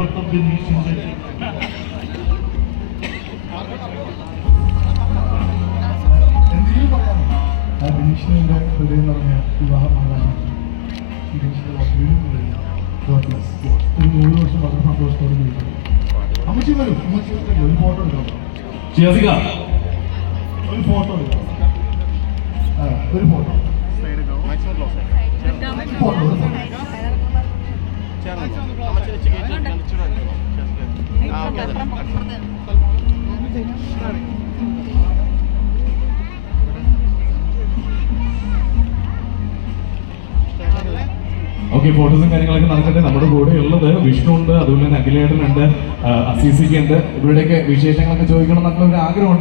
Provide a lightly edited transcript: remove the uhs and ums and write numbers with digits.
പ്രിയപ്പെട്ട ബിനീഷിന്റെ എന്തെങ്കിലും പറയാമോ? ബിനീഷിന്റെ ഹൃദയം നിറഞ്ഞ വിവാഹം ആകാശം ബിനീഷിന്റെ ഒരു 100 വർഷം വളരെ സന്തോഷത്തോടെ ജീവിക്കുന്നു. അമ്മച്ചി വരും, അമ്മച്ചി ഒരു ഫോട്ടോ എടുക്കാം, ഒരു ഫോട്ടോ എടുക്കാം, ഒരു ഫോട്ടോ ഓക്കെ, ഫോട്ടോസും കാര്യങ്ങളൊക്കെ നടക്കട്ടെ. നമ്മുടെ കൂടെ ഉള്ളത് വിഷ്ണു ഉണ്ട്, അതുപോലെ തന്നെ അഖിലേട്ടനുണ്ട്, അസീസിക്ക് ഉണ്ട്. ഇവരുടെയൊക്കെ വിശേഷങ്ങളൊക്കെ ചോദിക്കണം എന്നൊക്കെ ഒരു ആഗ്രഹമുണ്ട്.